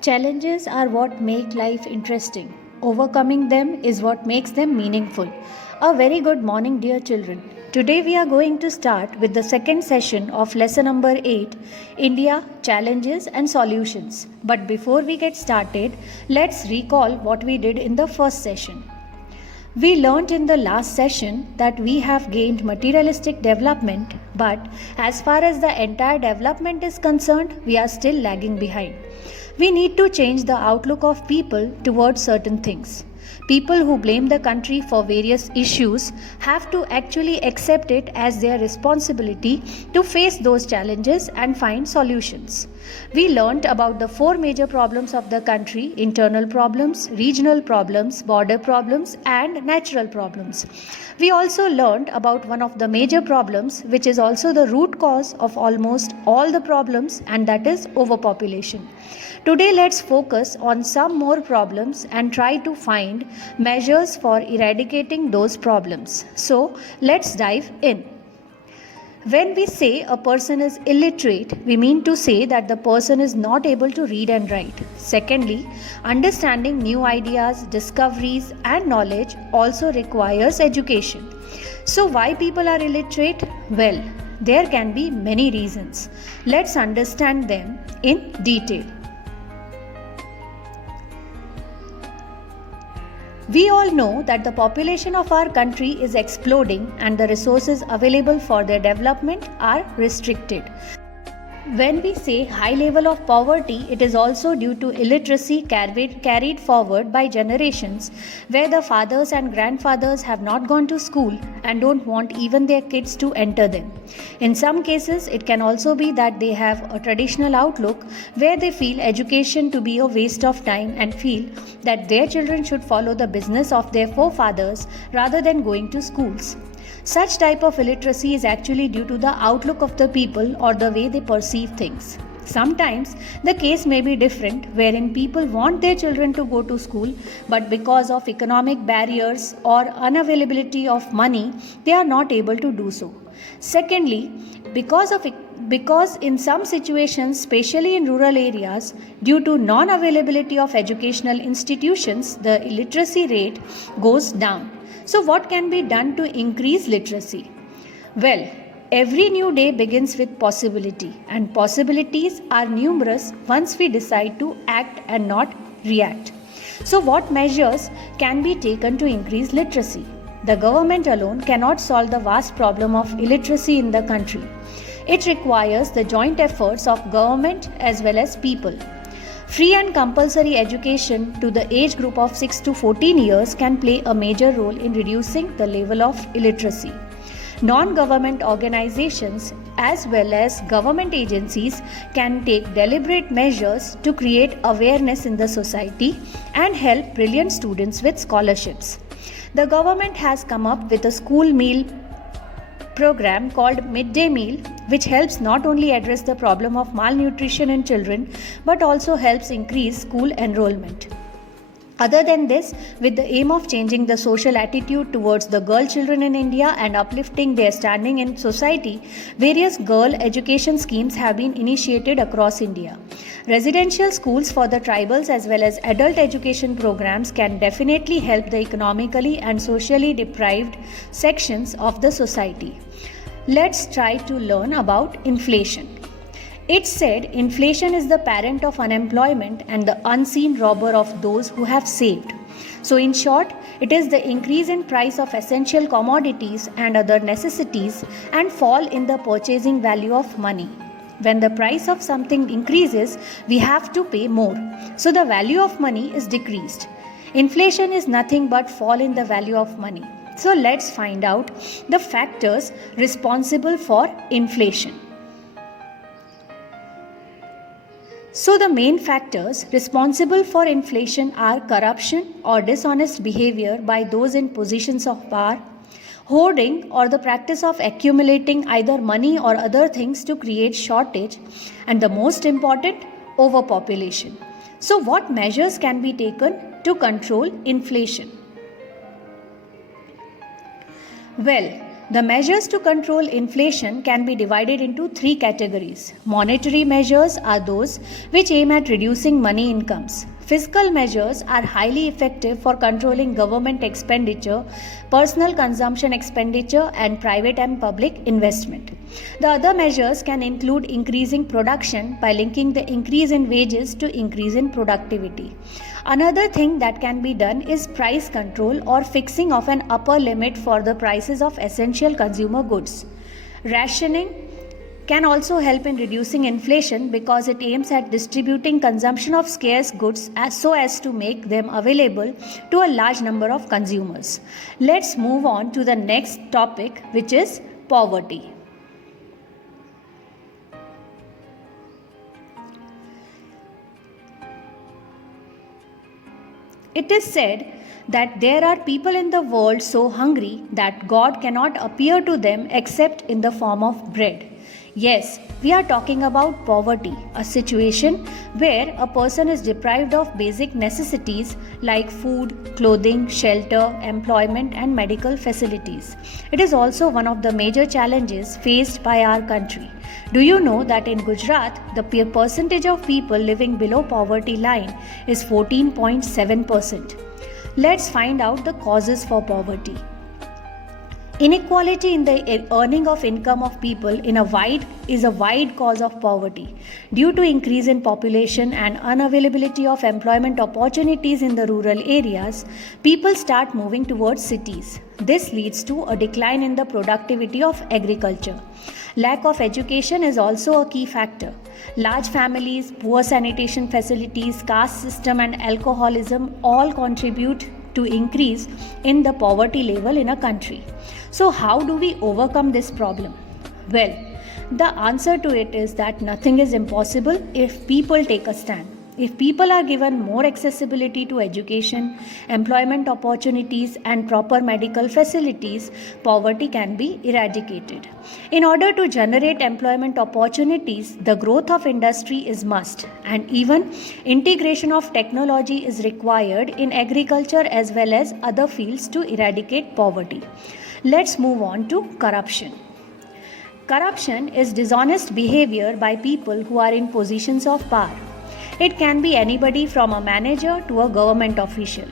Challenges are what make life interesting. Overcoming them is what makes them meaningful. A very good morning, dear children. Today we are going to start with the second session of lesson number 8, India, Challenges and Solutions. But before we get started, let's recall what we did in the first session. We learnt in the last session that we have gained materialistic development, but as far as the entire development is concerned, we are still lagging behind. We need to change the outlook of people towards certain things. People who blame the country for various issues have to actually accept it as their responsibility to face those challenges and find solutions. We learnt about the four major problems of the country: internal problems, regional problems, border problems, and natural problems. We also learned about one of the major problems, which is also the root cause of almost all the problems, and that is overpopulation. Today, let's focus on some more problems and try to find measures for eradicating those problems. So, let's dive in. When we say a person is illiterate, we mean to say that the person is not able to read and write. Secondly, understanding new ideas, discoveries, and knowledge also requires education. So, why people are illiterate? Well, there can be many reasons. Let's understand them in detail. We all know that the population of our country is exploding and the resources available for their development are restricted. When we say high level of poverty, it is also due to illiteracy carried forward by generations where the fathers and grandfathers have not gone to school and don't want even their kids to enter them. In some cases, it can also be that they have a traditional outlook where they feel education to be a waste of time and feel that their children should follow the business of their forefathers rather than going to schools. Such type of illiteracy is actually due to the outlook of the people or the way they perceive things. Sometimes the case may be different, wherein people want their children to go to school, but because of economic barriers or unavailability of money, they are not able to do so. Secondly, because in some situations, especially in rural areas, due to non-availability of educational institutions, the illiteracy rate goes down. So, what can be done to increase literacy? Well, every new day begins with possibility, and possibilities are numerous once we decide to act and not react. So, what measures can be taken to increase literacy? The government alone cannot solve the vast problem of illiteracy in the country. It requires the joint efforts of government as well as people. Free and compulsory education to the age group of 6 to 14 years can play a major role in reducing the level of illiteracy. Non-government organizations as well as government agencies can take deliberate measures to create awareness in the society and help brilliant students with scholarships. The government has come up with a school meal program called Midday Meal, which helps not only address the problem of malnutrition in children but also helps increase school enrollment. Other than this, with the aim of changing the social attitude towards the girl children in India and uplifting their standing in society, various girl education schemes have been initiated across India. Residential schools for the tribals as well as adult education programs can definitely help the economically and socially deprived sections of the society. Let's try to learn about inflation. It's said inflation is the parent of unemployment and the unseen robber of those who have saved. So in short, it is the increase in price of essential commodities and other necessities and fall in the purchasing value of money. When the price of something increases, we have to pay more. So the value of money is decreased. Inflation is nothing but fall in the value of money. So let's find out the factors responsible for inflation. So the main factors responsible for inflation are corruption or dishonest behavior by those in positions of power, hoarding or the practice of accumulating either money or other things to create shortage, and the most important, overpopulation. So what measures can be taken to control inflation? Well, The measures to control inflation can be divided into three categories. Monetary measures are those which aim at reducing money incomes. Fiscal measures are highly effective for controlling government expenditure, personal consumption expenditure, and private and public investment. The other measures can include increasing production by linking the increase in wages to increase in productivity. Another thing that can be done is price control or fixing of an upper limit for the prices of essential consumer goods. Rationing can also help in reducing inflation because it aims at distributing consumption of scarce goods so as to make them available to a large number of consumers. Let's move on to the next topic, which is poverty. It is said that there are people in the world so hungry that God cannot appear to them except in the form of bread. Yes, we are talking about poverty, a situation where a person is deprived of basic necessities like food, clothing, shelter, employment, and medical facilities. It is also one of the major challenges faced by our country. Do you know that in Gujarat, the percentage of people living below poverty line is 14.7%? Let's find out the causes for poverty. Inequality in the earning of income of people is a wide cause of poverty. Due to increase in population and unavailability of employment opportunities in the rural areas, people start moving towards cities. This leads to a decline in the productivity of agriculture. Lack of education is also a key factor. Large families, poor sanitation facilities, caste system, and alcoholism all contribute to increase in the poverty level in a country. So how do we overcome this problem? Well, the answer to it is that nothing is impossible if people take a stand. If people are given more accessibility to education, employment opportunities, and proper medical facilities, poverty can be eradicated. In order to generate employment opportunities, the growth of industry is must, and even integration of technology is required in agriculture as well as other fields to eradicate poverty. Let's move on to corruption. Corruption is dishonest behavior by people who are in positions of power. It can be anybody from a manager to a government official.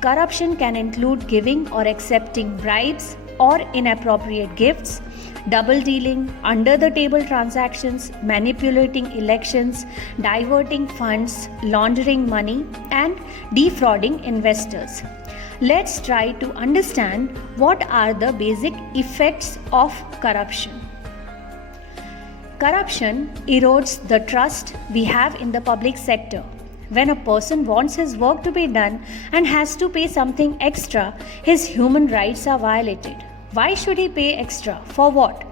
Corruption can include giving or accepting bribes or inappropriate gifts, double dealing, under the table transactions, manipulating elections, diverting funds, laundering money, and defrauding investors. Let's try to understand what are the basic effects of corruption. Corruption erodes the trust we have in the public sector. When a person wants his work to be done and has to pay something extra, his human rights are violated. Why should he pay extra? For what?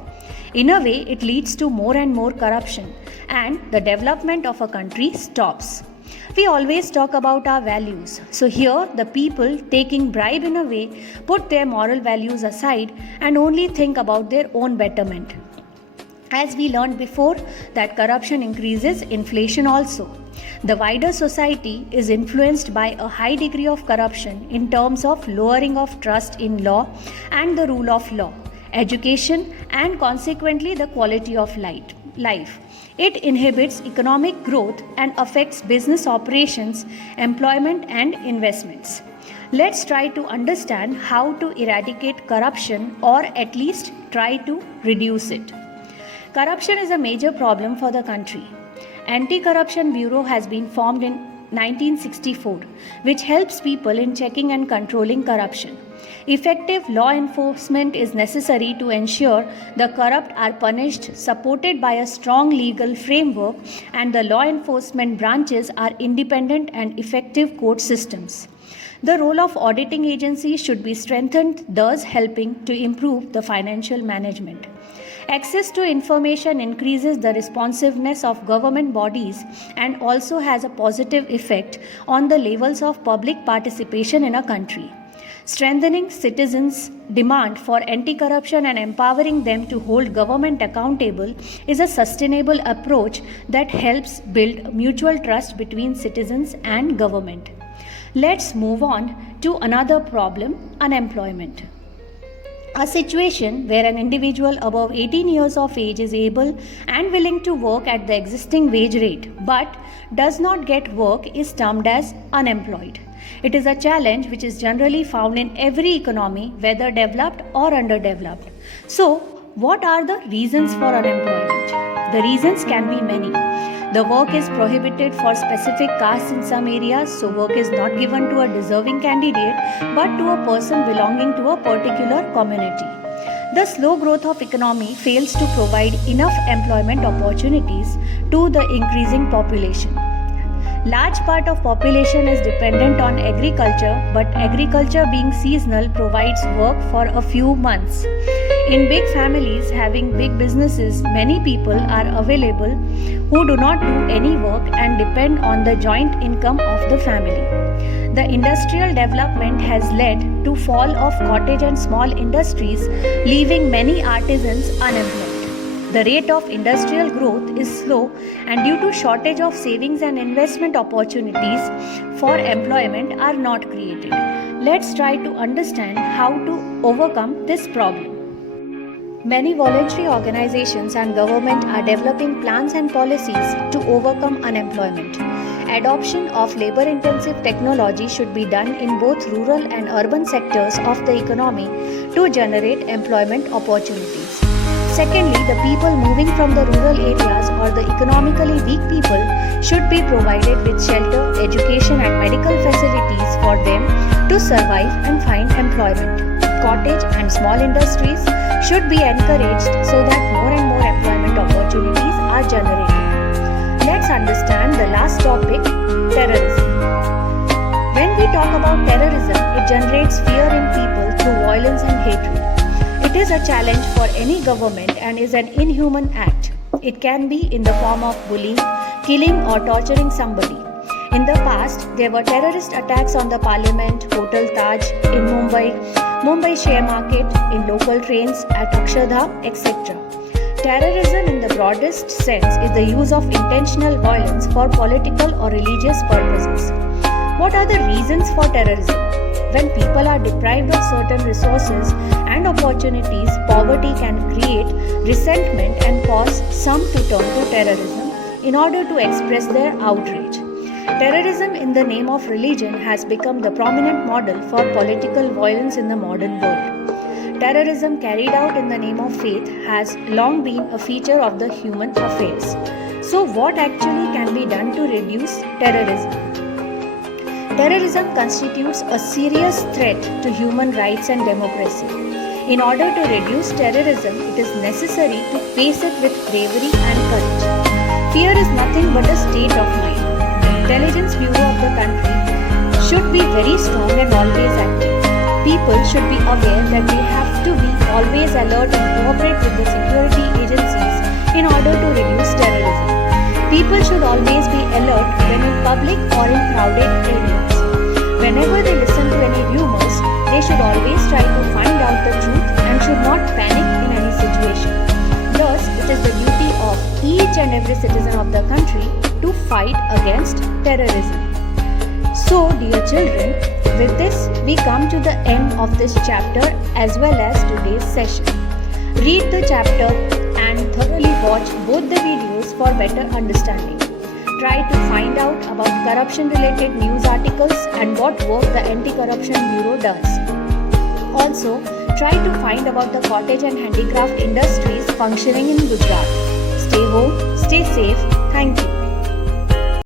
In a way, it leads to more and more corruption, and the development of a country stops. We always talk about our values. So here, the people taking bribe in a way put their moral values aside and only think about their own betterment. As we learned before, that corruption increases inflation also. The wider society is influenced by a high degree of corruption in terms of lowering of trust in law and the rule of law, education, and consequently the quality of life. It inhibits economic growth and affects business operations, employment, and investments. Let's try to understand how to eradicate corruption or at least try to reduce it. Corruption is a major problem for the country. Anti-Corruption Bureau has been formed in 1964, which helps people in checking and controlling corruption. Effective law enforcement is necessary to ensure the corrupt are punished, supported by a strong legal framework, and the law enforcement branches are independent and effective court systems. The role of auditing agencies should be strengthened, thus helping to improve the financial management. Access to information increases the responsiveness of government bodies and also has a positive effect on the levels of public participation in a country. Strengthening citizens' demand for anti-corruption and empowering them to hold government accountable is a sustainable approach that helps build mutual trust between citizens and government. Let's move on to another problem, unemployment. A situation where an individual above 18 years of age is able and willing to work at the existing wage rate but does not get work is termed as unemployed. It is a challenge which is generally found in every economy, whether developed or underdeveloped. So, what are the reasons for unemployment? The reasons can be many. The work is prohibited for specific castes in some areas, so work is not given to a deserving candidate but to a person belonging to a particular community. The slow growth of economy fails to provide enough employment opportunities to the increasing population. Large part of population is dependent on agriculture, but agriculture being seasonal provides work for a few months. In big families having big businesses, many people are available who do not do any work and depend on the joint income of the family. The industrial development has led to fall of cottage and small industries, leaving many artisans unemployed. The rate of industrial growth is slow, and due to shortage of savings and investment opportunities for employment are not created. Let's try to understand how to overcome this problem. Many voluntary organizations and government are developing plans and policies to overcome unemployment. Adoption of labor-intensive technology should be done in both rural and urban sectors of the economy to generate employment opportunities. Secondly, the people moving from the rural areas or the economically weak people should be provided with shelter, education and medical facilities for them to survive and find employment. Cottage and small industries should be encouraged so that more and more employment opportunities are generated. Let's understand the last topic, terrorism. When we talk about terrorism, it generates fear in people through violence and hatred. It is a challenge for any government and is an inhuman act. It can be in the form of bullying, killing or torturing somebody. In the past, there were terrorist attacks on the parliament, Hotel Taj in Mumbai share market, in local trains at Akshardham, etc. Terrorism in the broadest sense is the use of intentional violence for political or religious purposes. What are the reasons for terrorism? When people are deprived of certain resources and opportunities, poverty can create resentment and cause some to turn to terrorism in order to express their outrage. Terrorism in the name of religion has become the prominent model for political violence in the modern world. Terrorism carried out in the name of faith has long been a feature of the human affairs. So what actually can be done to reduce terrorism? Terrorism constitutes a serious threat to human rights and democracy. In order to reduce terrorism, it is necessary to face it with bravery and courage. Fear is nothing but a state of mind. The Intelligence Bureau of the country should be very strong and always active. People should be aware that they have to be always alert and cooperate with the security agencies in order to reduce terrorism. People should always be alert when in public or in crowded areas. Whenever they listen to any rumors, they should always try to find out the truth and should not panic in any situation. Thus, it is the duty of each and every citizen of the country to fight against terrorism. So, dear children, with this we come to the end of this chapter as well as today's session. Read the chapter and thoroughly watch both the videos for better understanding. Try to find out about corruption related news articles and what work the Anti-Corruption Bureau does. Also, try to find about the cottage and handicraft industries functioning in Gujarat. Stay home, stay safe. Thank you.